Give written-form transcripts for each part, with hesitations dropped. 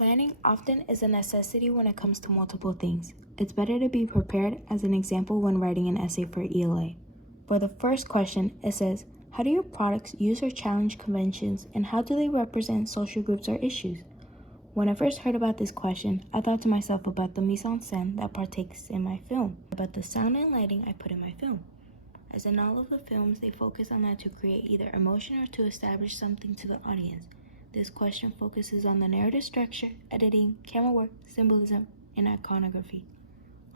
Planning often is a necessity when it comes to multiple things. It's better to be prepared, as an example when writing an essay for ELA. For the first question, it says, how do your products use or challenge conventions, and how do they represent social groups or issues? When I first heard about this question, I thought to myself about the mise en scène that partakes in my film, about the sound and lighting I put in my film. As in all of the films, they focus on that to create either emotion or to establish something to the audience. This question focuses on the narrative structure, editing, camera work, symbolism, and iconography.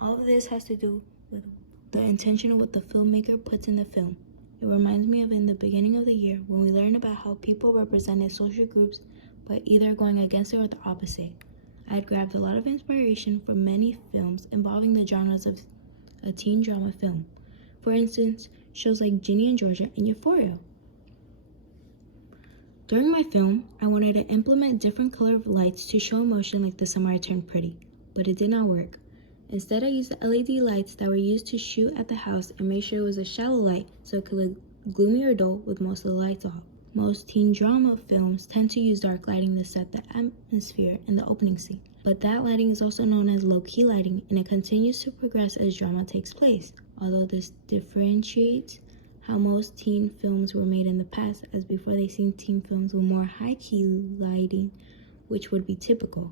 All of this has to do with the intention of what the filmmaker puts in the film. It reminds me of in the beginning of the year when we learned about how people represented social groups by either going against it or the opposite. I had grabbed a lot of inspiration from many films involving the genres of a teen drama film. For instance, shows like Ginny and Georgia and Euphoria. During my film, I wanted to implement different colored lights to show emotion like the summer I turned pretty, but it did not work. Instead, I used the LED lights that were used to shoot at the house and made sure it was a shallow light so it could look gloomy or dull with most of the lights off. Most teen drama films tend to use dark lighting to set the atmosphere in the opening scene, but that lighting is also known as low-key lighting, and it continues to progress as drama takes place. Although this differentiates how most teen films were made in the past, as before they seen teen films with more high-key lighting, which would be typical.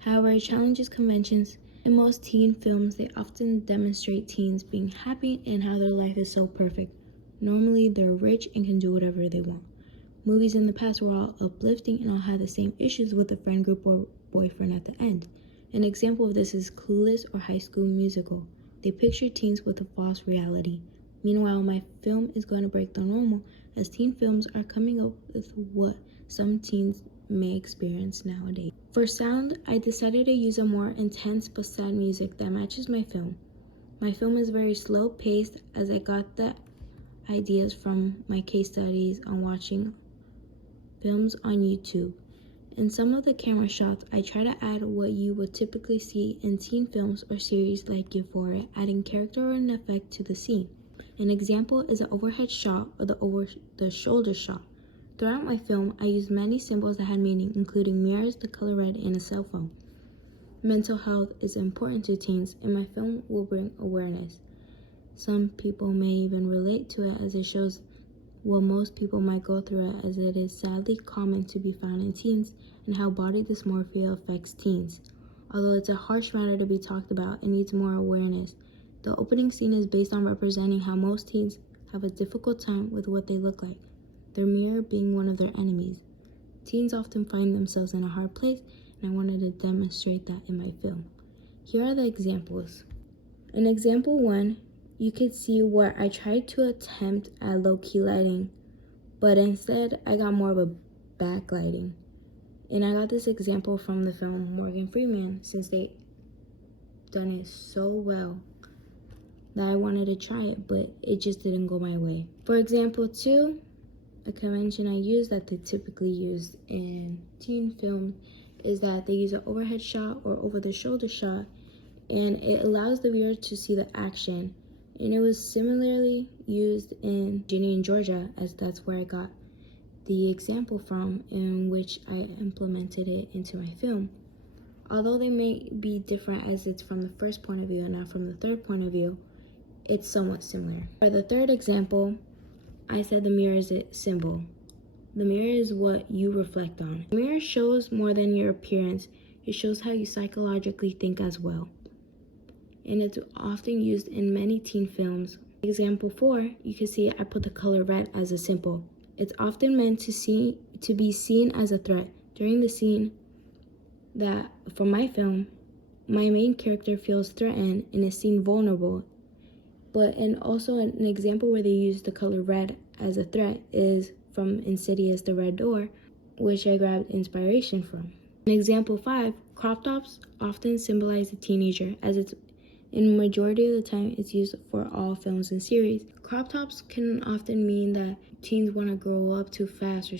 However, it challenges conventions. In most teen films, they often demonstrate teens being happy and how their life is so perfect. Normally, they're rich and can do whatever they want. Movies in the past were all uplifting and all had the same issues with a friend group or boyfriend at the end. An example of this is Clueless or High School Musical. They picture teens with a false reality. Meanwhile, my film is going to break the normal, as teen films are coming up with what some teens may experience nowadays. For sound, I decided to use a more intense but sad music that matches my film. My film is very slow paced, as I got the ideas from my case studies on watching films on YouTube. In some of the camera shots, I try to add what you would typically see in teen films or series like Euphoria, adding character or an effect to the scene. An example is an overhead shot or the over-the-shoulder shot. Throughout my film, I used many symbols that had meaning, including mirrors, the color red, and a cell phone. Mental health is important to teens, and my film will bring awareness. Some people may even relate to it, as it shows what most people might go through, as it is sadly common to be found in teens, and how body dysmorphia affects teens. Although it's a harsh matter to be talked about, it needs more awareness. The opening scene is based on representing how most teens have a difficult time with what they look like, their mirror being one of their enemies. Teens often find themselves in a hard place, and I wanted to demonstrate that in my film. Here are the examples. In example 1, you could see where I tried to attempt at low-key lighting, but instead I got more of a backlighting. And I got this example from the film Morgan Freeman, since they done it so well that I wanted to try it, but it just didn't go my way. For example 2, a convention I use that they typically use in teen film is that they use an overhead shot or over-the-shoulder shot, and it allows the viewer to see the action. And it was similarly used in Ginny and Georgia, as that's where I got the example from, in which I implemented it into my film. Although they may be different, as it's from the first point of view and not from the third point of view, it's somewhat similar. For the third example, I said the mirror is a symbol. The mirror is what you reflect on. The mirror shows more than your appearance. It shows how you psychologically think as well. And it's often used in many teen films. Example 4, you can see I put the color red as a symbol. It's often meant to be seen as a threat. During the scene that, for my film, my main character feels threatened and is seen vulnerable. And also an example where they use the color red as a threat is from Insidious: The Red Door, which I grabbed inspiration from. In example 5, crop tops often symbolize a teenager, as it's in majority of the time it's used for all films and series. Crop tops can often mean that teens want to grow up too fast or